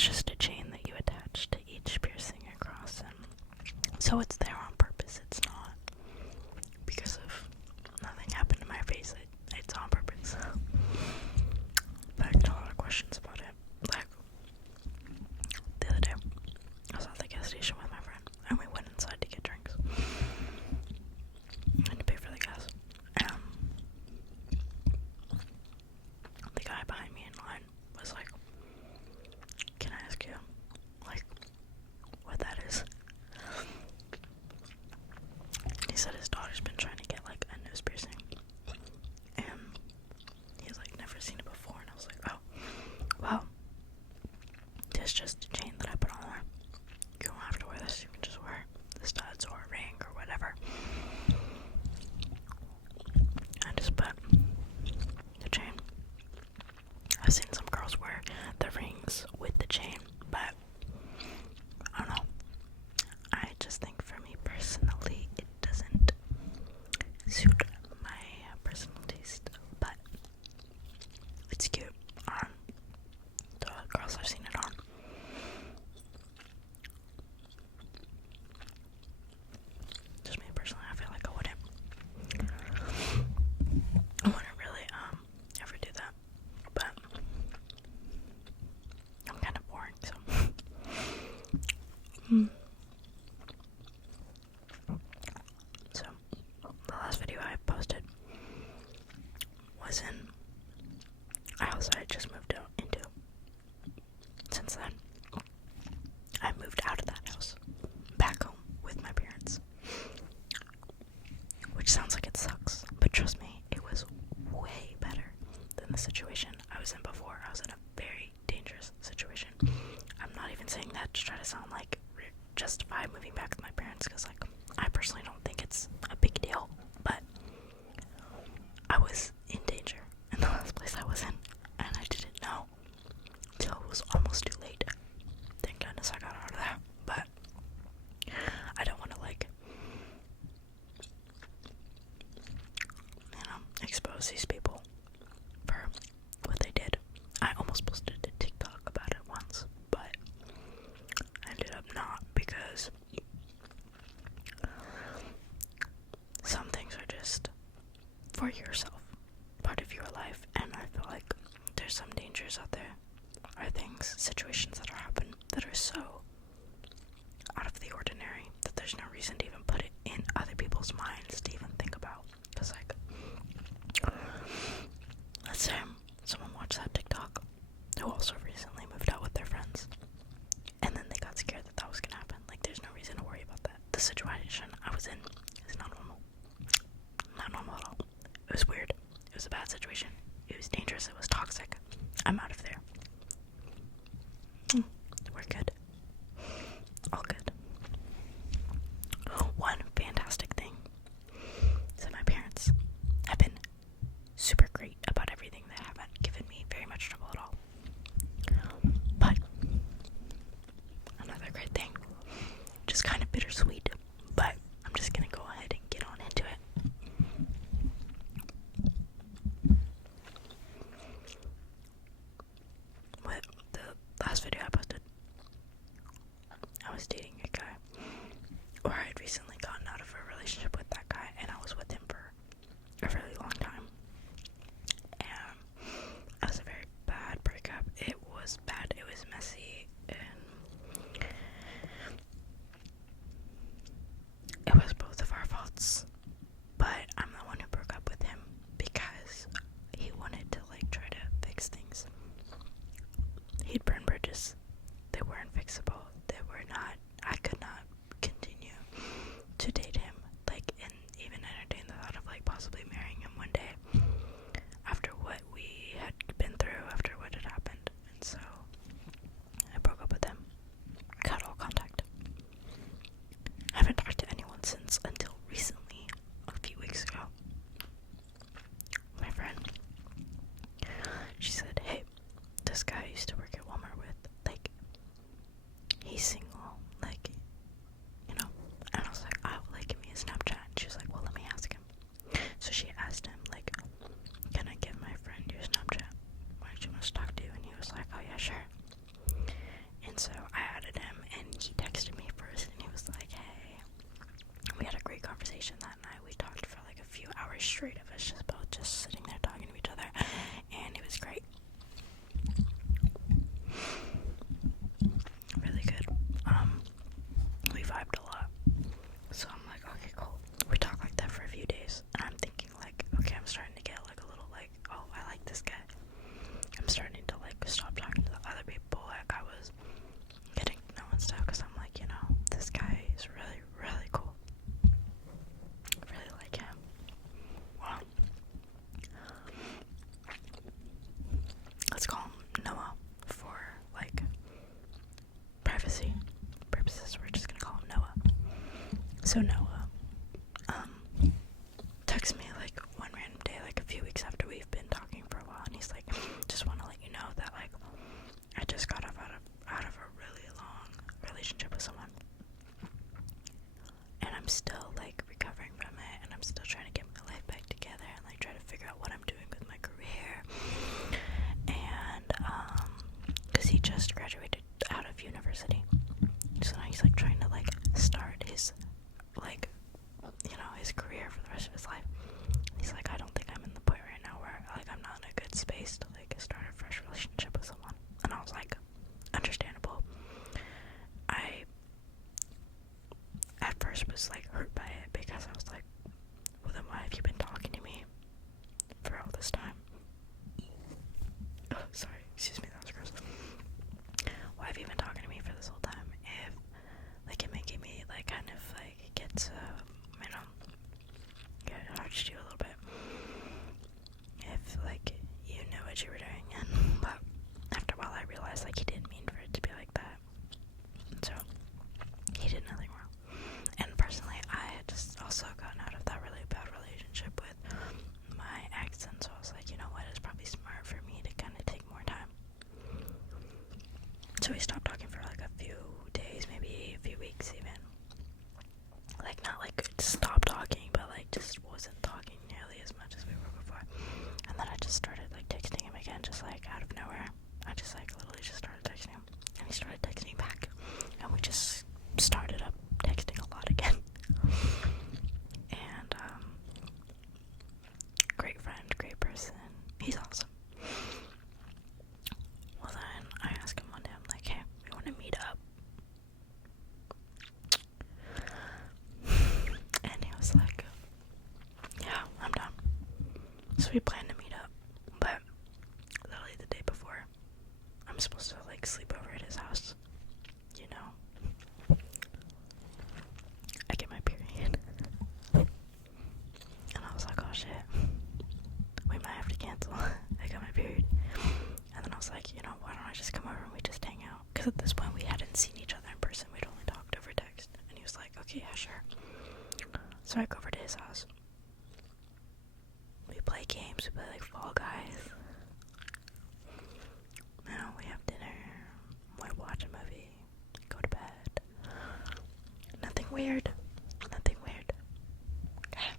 It's just a chain that you attach to each piercing across, and so it's there on purpose. It's not because of nothing happened to my face. It's on purpose. But I got a lot of questions about it. Like, the other day, I was at the gas station with my friend, and we went inside to get drinks. And to pay for the gas. And the guy behind me in line was like, "Can I ask you, like, what that is?" And he said his daughter's been trying to get, like, a nose piercing. And he's like, never seen it before. And I was like, oh, well, it's just a chain that I put on there. You don't have to wear this. You can just wear the studs or a ring or whatever. I just put the chain. I've seen some girls wear the rings with the chain, but I don't know. I just think for me personally, it doesn't suit my personal taste, but it's cute on the girls I've seen it on. Just me personally, I feel like I wouldn't really ever do that, but I'm kind of boring, so so the last video I posted was in a house I had just moved out into. Since then, I moved out of that house, back home with my parents. Which sounds like it sucks, but trust me, it was way better than the situation I was in before. I was in a very dangerous situation. I'm not even saying that to try to sound like justify moving back with my parents, because like I personally don't think it's a big deal, but I was in danger in the last place I was in, and I didn't know until it was almost too late. Thank goodness I got out of there, but I don't want to like, expose these people for what they did. I almost posted a TikTok about it once, but I ended up not, because some things are just for yourself, part of your life, and I feel like there's some dangers out there, or things, situations that happen that are so out of the ordinary that there's no reason to even put it in other people's minds to even think about. Because like, let's say someone watched that TikTok who also recently moved out with their friends, and then they got scared that that was gonna happen. Like, there's no reason to worry about that. The situation I was in is not normal. Not normal at all. It was weird. It was a bad situation. It was dangerous. It was toxic. I'm out of there. We're good. All good. One fantastic thing is that my parents have been super great about everything. They haven't given me very much trouble at all. But another great thing, which is kind of bittersweet, but I'm just gonna go ahead and get on into it. With the last video I posted, I was dating a guy, or I had recently gotten out of a relationship with that guy, and I was with him for a really long time. And it was a very bad breakup. It was bad. It was messy, and it was both of our faults. But I'm the one who broke up with him because he wanted to like try to fix things. He'd burn bridges. They weren't fixable. They were not. I could not continue to date him, like, and even entertain the thought of like possibly marrying him one day after what we had been through, after what had happened. And so I broke up with him, cut all contact. I haven't talked to anyone since until recently, a few weeks ago. My friend, she said, "Hey, this guy I used to work at Walmart with, like, he's single, like, you know." And I was like, "Oh, like, give me his Snapchat." And she was like, "Well, let me ask him." So she asked him, like, "Can I give my friend your Snapchat? Why don't you want to talk to you?" And he was like, "Oh yeah, sure." so I added him, and he texted me first, and he was like, hey. We had a great conversation that night. We talked for like a few hours straight of us just both just sitting there talking to each other, and it was great. Really good. We vibed a lot. So I'm like, okay, cool. We talked like that for a few days, and I'm thinking like, okay, I'm starting to get like a little like, oh, I like this guy. I'm starting to like stop talking to the other people like I was getting to know and stuff, because I'm like, you know, this guy is really, really cool. Really like him. Well, let's call him Noah for like privacy purposes. We're just gonna call him Noah. So Noah texts me like one random day, like a few weeks after we've been talking for a while, and he's like, just want to let you know that like I just got out of a really long relationship with someone, and I'm still like recovering from it, and I'm still trying to get my life back together and like try to figure out what I'm doing with my career. And because he just graduated out of university, so now he's like trying to like start his like, you know, his career for the rest of his life. He's like, I don't think I'm in the point right now where like I'm not in a good space to like start a fresh relationship with someone. And I was like, understandable. I at first was like hurt by it, because I was like, well then why have you been talking to me for all this time? Oh, sorry, excuse me, that was gross. Why have you been talking to me for this whole time if like it making me like kind of like get to, you know, get attached to you a little bit, if like you knew what you were doing. And but after a while I realized like he didn't mean for it to be like that, so he did nothing wrong. And personally, I had just also gotten out of that really bad relationship with my ex, and so I was like, you know what, it's probably smart for me to kind of take more time. So we stopped talking for like a few days, maybe a few weeks even. Like not like stopped talking, but like just wasn't talking nearly as much as we were before. And then I just started like texting him again, just like out of nowhere. I just like literally just started texting him, and he started texting back, and we just started up texting a lot again. And great friend, great person. He's awesome. Well then I asked him one day, I'm like, hey, we want to meet up. And he was like, yeah, I'm down. So we planned to meet up, but literally the day before, I'm supposed to like sleep over at his house, you know. I get my period. And I was like, oh shit, we might have to cancel. I got my period. And then I was like, you know, why don't I just come over and we just hang out? Because at this point we hadn't seen each other in person, we'd only talked over text. And he was like, okay, yeah, sure. So I go over to his house. We play games, we play like Fall Guys. You know, we have dinner, we watch a movie, go to bed. Nothing weird. Nothing weird. Okay.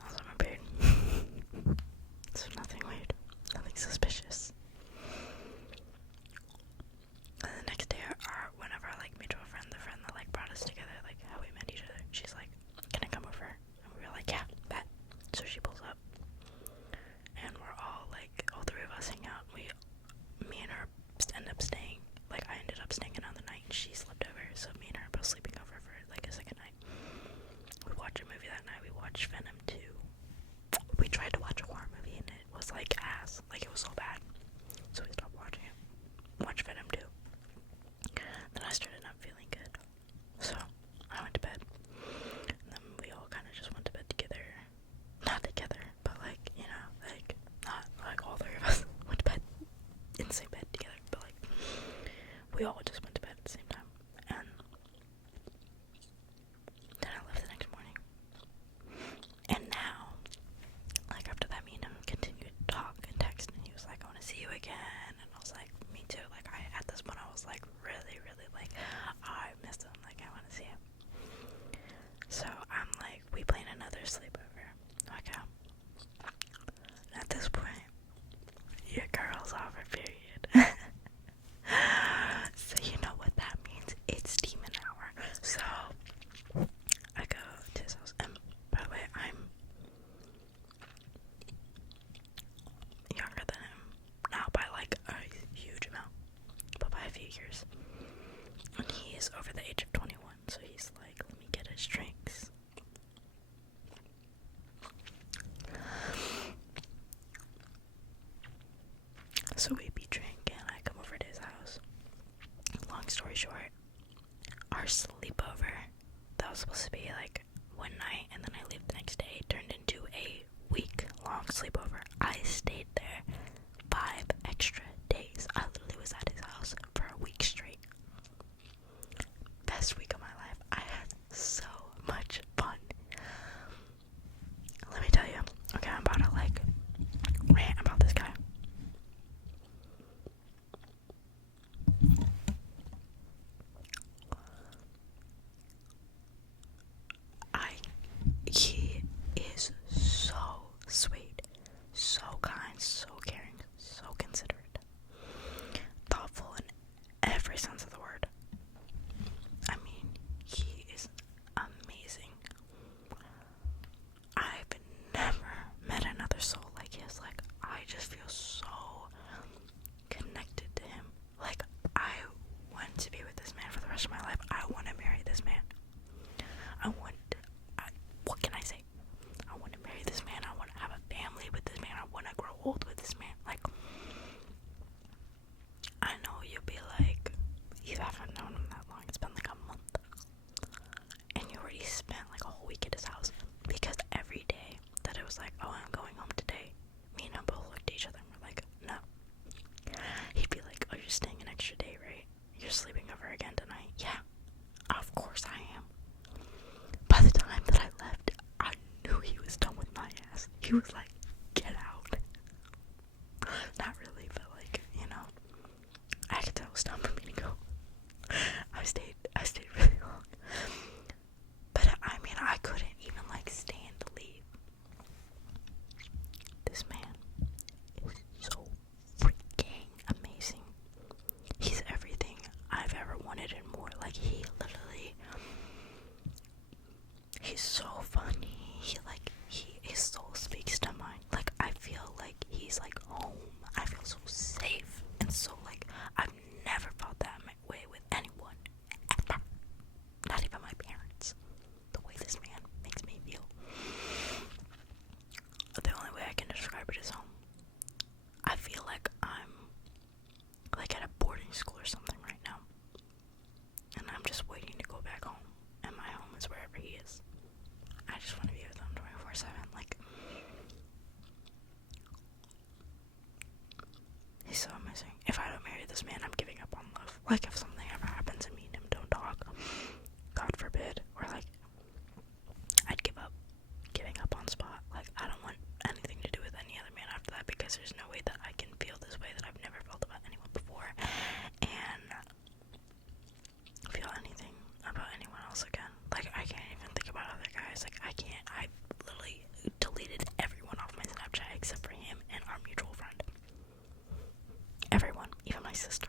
I was on my period. So nothing weird. Nothing suspicious. And the next day, one of our like mutual friend, the friend that like brought us together, like how we met each other, she's like, can I come over? And we were like, yeah, bet. So she pulls up, and we're all like, all three of us hang out. Me and her end up staying, like I ended up staying another night, and she slept over, so me and her are both sleeping over for like a second night. We watched a movie that night. We watched Venom 2. We tried to watch a horror movie, and it was like ass, like it was so bad. falls off her period. So you know what that means. It's demon hour. So I go to his house, and by the way, I'm younger than him. Not by like a huge amount, but by a few years. And he is over the age of 21, so he's like, let me get his drinks. So we be drinking, I come over to his house. Long story short, our sleepover, that was supposed to be like one night, and then I leave the next day, turned into a week-long sleepover. I stayed there 5 extra days. I literally was at his house for a week straight. Best week of my life. I had so much fun. Let me tell you. Okay, I'm about to like rant about this guy. He is so sweet, so kind, so caring, so considerate, thoughtful in every sense of the word. I mean, he is amazing. I've never met another soul like his. Like, I just feel so connected to him. Like, I want to be with this man for the rest of my life. I want to marry this man. What can I say? I want to marry this man. I want to have a family with this man. I want to grow old with this man. Like, I know you'll be like, you haven't known him that long. It's been like a month. And you already spent like a whole week at his house. Because every day that it was like, oh, I'm going home today, me and him both looked at each other and we're like, no. He'd be like, oh, you're staying an extra day, right? You're sleeping over again tonight? Yeah, of course I am. By the time that I left, I knew he was done with my ass. He was like, get out. Not really, but like, you know, I could tell it was time for me to go. I stayed really long. But I mean, I couldn't even like stand to leave. This man is so freaking amazing. He's everything I've ever wanted and more. Like, he he's so funny. His soul speaks to mine. Like, I feel like he's like home. I feel so safe and so like I've never felt that way with anyone ever. Not even my parents. The way this man makes me feel. The only way I can describe it is home. I feel like I'm like at a boarding school or something right now. And I'm just waiting to go back home. And my home is wherever he is. I just want to be with him 24/7. Like, he's so amazing. If I don't marry this man, I'm giving up on love. Like, if something ever happens and me and him don't talk, God forbid, or like, I'd give up. Giving up on spot. Like, I don't want anything to do with any other man after that, because there's no way that I can feel this way that I've never felt about anyone before, and feel anything about anyone else again. Like, I can't even think about other guys. Like, I can't. I literally deleted everyone off my Snapchat except for him and our mutual friend. Everyone, even my sister.